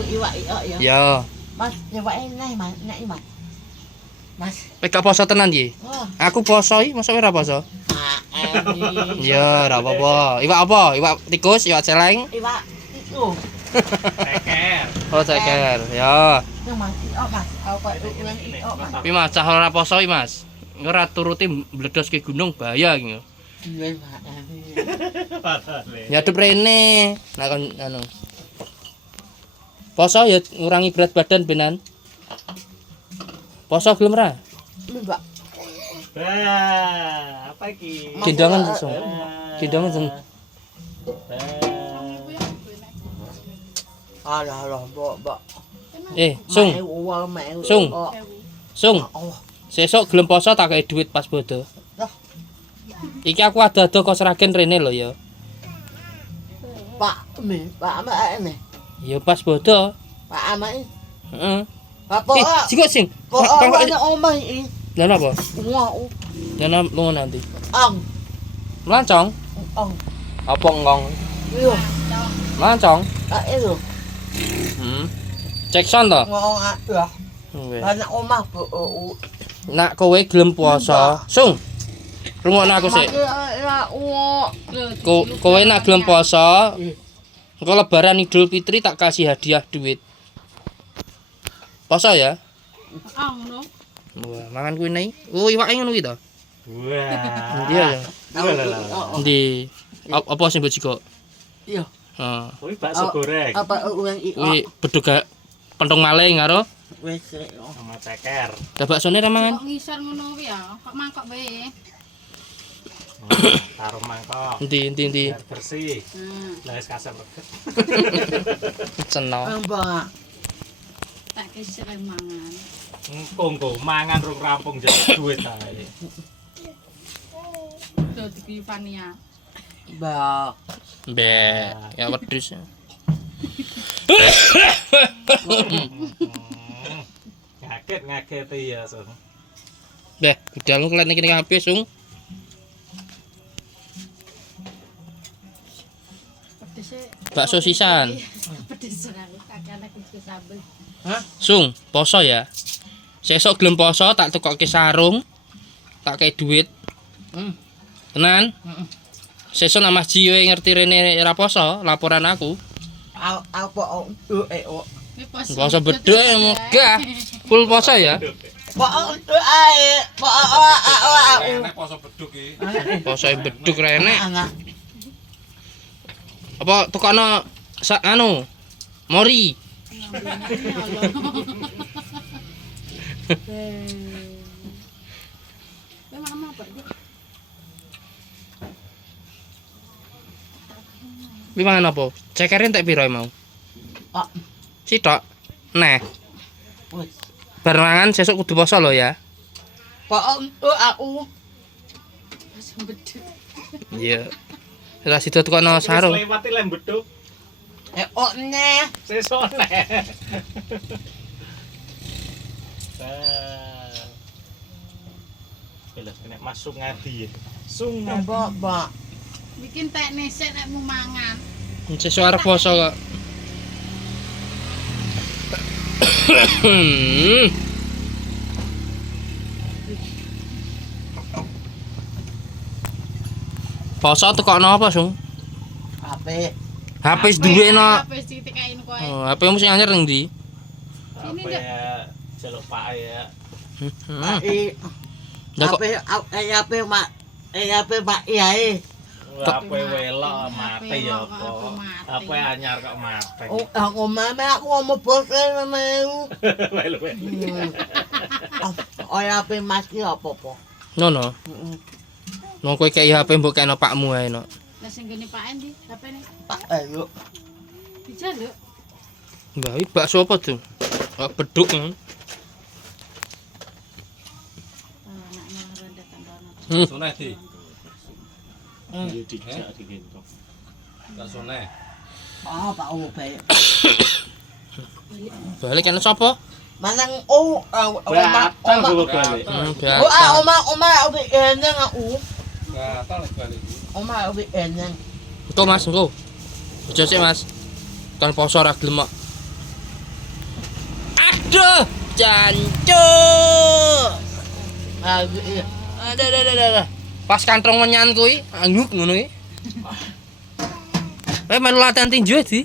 iwak ya. Ya. Mas, iwake neh Mas, nek Mas. Mas. Kowe gak poso tenan iki? Oh. Aku poso iki, masa kowe ora poso? Ya, ora apa-apa. Iwak apa? Iwak tikus, iwak celeng? Iwak itu. Ceker. Oh, ceker. Ya. Yang Mas, Mas. Apa itu yang Mas? Tapi Mas, cah ora poso iki, Mas. Ora turuti mbledos ke gunung bahaya iki. Iya, Mas. Nyadep rene. Nah kon anu. Poso ya ngurangi berat badan benan. Poso gelem ra? Mbak. Bah, apa iki? Gendongan langsung. Gendongan langsung. Alah, Mbak. Sung. Sung. Oh. Sung. Sesuk gelem poso tak kei duit pas bodo. Iki aku ada-ada kok Sragen rene lho ya. Pak Ame. Ya pas bodo. Pak Ame. Heeh. Apa? Sik sing. Kok ana omah iki? Lan apa? Wah, Lan lunga nanti. ang. Melancong. Ang. Apa ngong? Iya. Melancong. Itu. Cek son to. Ngong ya. Weh. Ana omah bu. Nak kowe gelem puasa, Sung. Rungokno aku sik. Kowe nak gelem puasa, engko lebaran Idul Fitri tak kasih hadiah duit. Poso ya? ngono. Wah, mangan kuwi nai. Oh, iwake ngono kuwi to. Wah. Ndi ya? Walah. Ndi? Apa sing mbok jiko? Iya. Heeh. Kuwi bakso goreng Apa yang Kuwi bedug pentong maling karo wis sama ceker. gak baksone ra mangan. Kok ngisor ngono kuwi ya? Kok mangkok bae. Taruh mangkok. Ndi. Biar bersih. Lah wis kasep. Ceno. Mbak. Tak kisir mangan. Engko mangan rung rampung jadi duit ae. Do di Fania. Mbak. Mbek, ya wedhus. Ngaget ya, Sung. Beh, budal lu kelet iki kabeh, Sung. Pedese. Bakso sisan. Pedes aku kakek iki sambel. Sung, poso ya. Sesuk gelem poso tak tukokke sarung. Tak kei duit. Tenan? Sesuk nak Mas Jiyo ngerti rene ora poso, laporan aku. Apa Poso beduk megah. Full poso ya. Enak poso beduk iki. Poso beduk rene. Apa tukokno anu mori. Mama apa iki? Kuwi mangan apa? Cekere entek piro mau? Sitok. Nah, bar mangan sesuk kudu poso lho ya. aku Masih beduk. Iya. Ora sida tukokno sarung. Wis lewati lem beduk. neh Sesuk neh. Nek masuk ngadi. Sung ngadi. Mbak. Bikin tek nesek nek mau mangan. Sesuk arep poso kok. Poso tukokno apa, Sung? HP wis duwe no. Wis ditikain kowe. Oh, HP mu sing anyar ning ndi? Apa ya celuk Pak ya. Lah kok Pak Yai. Apa welok mati ya kok. Apa anyar kok mati. Aku mau bosen mau. Wel. HP Mas ki apa-apa. Ngono. Nang kowe kei HP mbok kena pakmu ae no. Lah sing gene Pak Endi? HP-ne? Pak ayo. Dijaluk. Mbah iki bakso apa, Dung? Oh, beduk. Anak rendet tanggono. Suneh di. Dijak digendong. Tak suneh. Pak bae. Balik kena sapa? Manang Batal gue balik. Oma ubi eneng aku. Batal balik. Oma ubi eneng. Engko Mas, engko. Aja sik Mas. Kan poso ora gelem kok. Aduh, jancuk. Iya. Ada. Pas kantong menyan kuwi, angguk ngono iki. Melu latihan tinju di.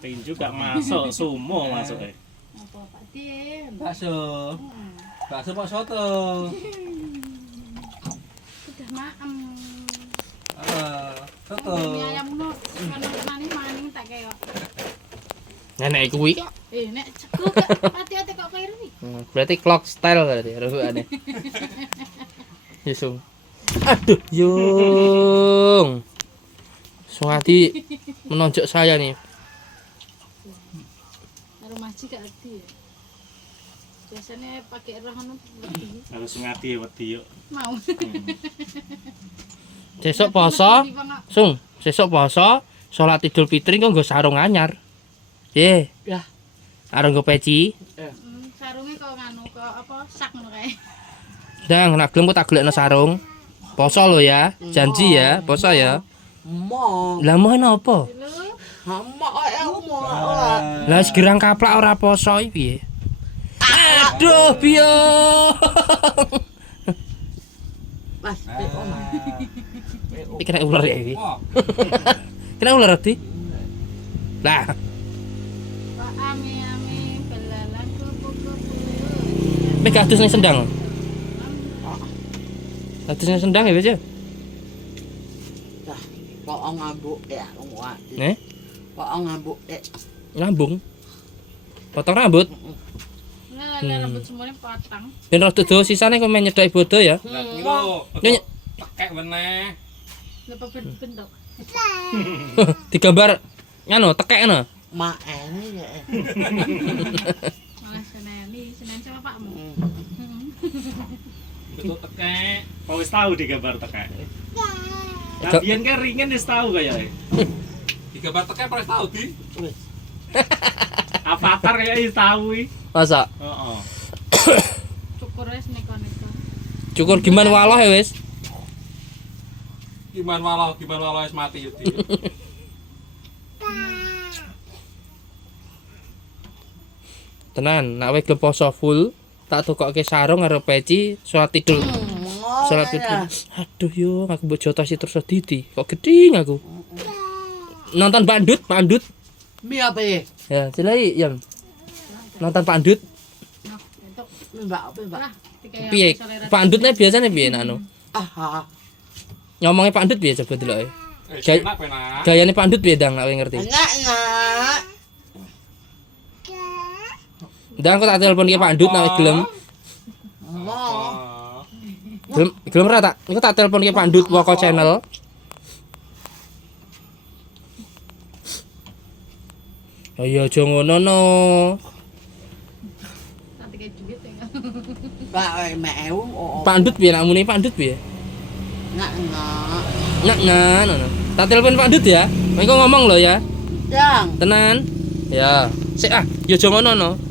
Tinju gak masuk, sumo masuk Apa Pak Din? Bakso. Bakso Pak Soto. Udah maem. Soto. Ini ayam no, kan maning tak kayak. Nenek kuwi. Nek cekuk gak hati-hati kok kayak ini. Berarti clock style berarti ruhukane. Yusung. Aduh, Yung. Suwati menonjok saya nih. Karo maji gak ngerti ya. Biasanya pakai roh ngono lebih harus ngati wedi yuk. mau. Sesuk poso, Sung. Sesuk poso, salat Idul Fitri kok nggo sarung anyar. Ye. Ya. Arep nggo peci. Sarungnya kok nganu kok apa sak ngono kae. Dang, nak gelem kok tak golekno sarung. Poso lo ya, janji ya, poso ya. Mo. Lah mau napa? Lho, Mo ya mo. Lah gerang kaplak ora poso iki piye? Aduh, Biong. Mas, Iki kena ular ya iki. Kena ular di. Lah, Pak ami belalang kupu-kupu. mek adus ning sendang. Adus ning sendang ya, Wis ya. kok ngambuk ya ngomong. Nih, Kok ngambuk lambung. Potong rambut. Nah, rambut semuanya potong. Ben rada dawa sisane kok men nyedhaki bodo ya. Lah kira Nyonya tekek meneh. Lepas bentuk. digambar nganu tekekno. Ma ini ya. Malah Senin sama Pakmu. Betul tekek. Kau wis tahu digambar tekek. Gak- Lah biyen kan ringan wis tahu kayaknya. Digambar tekek paling tahu di. Avatar kayak wis tahu iki. Masa Heeh. Cukur wis neko-neko. cukur gimana waloh ya wis. Gimana walau es mati itu. Tenan, nak kowe gelem poso full, tak tukokke sarung karo peci, salat Idul. Salat Idul. Aduh yo, aku mbok jotosi terus didi. Kok geding aku. Nonton pandut. Mi apa ya? Ya, silai yang nonton pandut. Nah, bentuk. Mbak apa mbak? Lah, kayak Piye? Pandutnya biasanya piye anu? Ah, Ngomongnya pandut piye coba deloke. Gay- Enak penak. Gayane pandut piye dang, kowe ngerti? enggak. Ndang aku tak telepon ke pandut nek gelem. Mo. Gelem ora tak? Iku tak telepon ke pandut Woko Channel. Ayo aja ngono no. nanti kayak duit ya. Mbak meu. Pandut piye nak muni pandut piye? Enggak. Ngono. Tak telepon pandut ya. Engko ngomong lo ya. Yang. Tenan. Ya. Sik ah, ya aja ngono no.